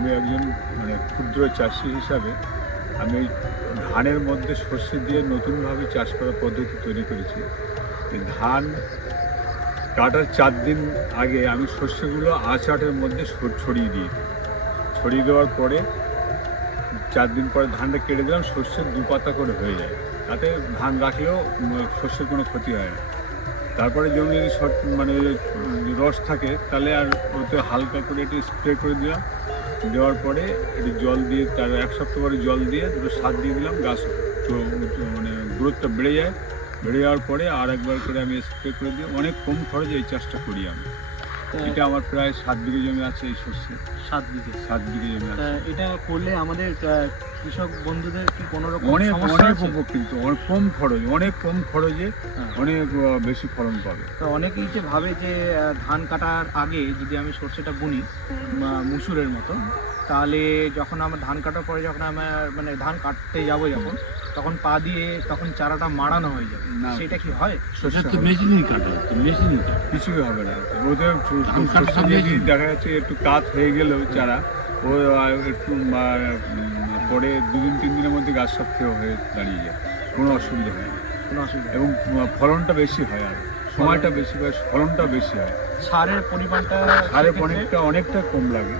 আমি একজন মানে ক্ষুদ্র চাষি হিসাবে আমি এই ধানের মধ্যে সর্ষে দিয়ে নতুনভাবে চাষ করার পদ্ধতি তৈরি করেছি। এই ধান কাটার 4 দিন আগে আমি শস্যগুলো আঁচাটের মধ্যে ছড়িয়ে দিই। ছড়িয়ে দেওয়ার পরে 4 দিন পরে ধানটা কেটে দিলাম, শস্যের 2 পাতা করে হয়ে যায়, তাতে ধান রাখলেও শস্যের কোনো ক্ষতি হয় না। তারপরে জমি যদি মানে রস থাকে তাহলে আর ওতে হালকা করে একটু স্প্রে করে দিলাম, দেওয়ার পরে একটু জল দিয়ে তার 1 সপ্তাহ পরে জল দিয়ে দুটো সার দিয়ে দিলাম, গাছ মানে গ্রোথটা বেড়ে যায়। বেড়ে যাওয়ার পরে আর একবার করে আমি স্প্রে করে দিই। অনেক কম খরচে এই চাষটা করি আমি। এটা আমার প্রায় 7 বিঘে জমি আছে এই শস্যে। 7 বিঘে জমি আছে। এটা করলে আমাদের কৃষক বন্ধুদের কি কোনো রকম অনেক সমস্যা আছে? উপকৃত, অনেক কম খরচে অনেক বেশি ফলন পাবে। তো অনেকেই যে ভাবে যে ধান কাটার আগে যদি আমি সর্ষেটা বুনি মুসুরের মতো, তাহলে যখন আমার ধান কাটার পরে যখন আমার মানে ধান কাটতে যাবো যখন, তখন পা দিয়ে তখন চারাটা মাড়ানো হয়ে যাবে, না, সেটা কি হয়? সেটা তো মেশিনই কাটা, মেশিনই কাটা। কিছুই হবে না। ওদের দেখা যাচ্ছে একটু কাত হয়ে গেলেও চারা ও একটু পরে 2-3 দিনের মধ্যে গাছ সব খেয়ে হয়ে দাঁড়িয়ে যায়, কোনো অসুবিধা হয় না। কোনো অসুবিধা এবং ফলনটা বেশি হয়, আর সময়টা বেশি হয়, ফলনটা বেশি হয়। সারের পরিমাণটা সারের অনেকটা কম লাগে।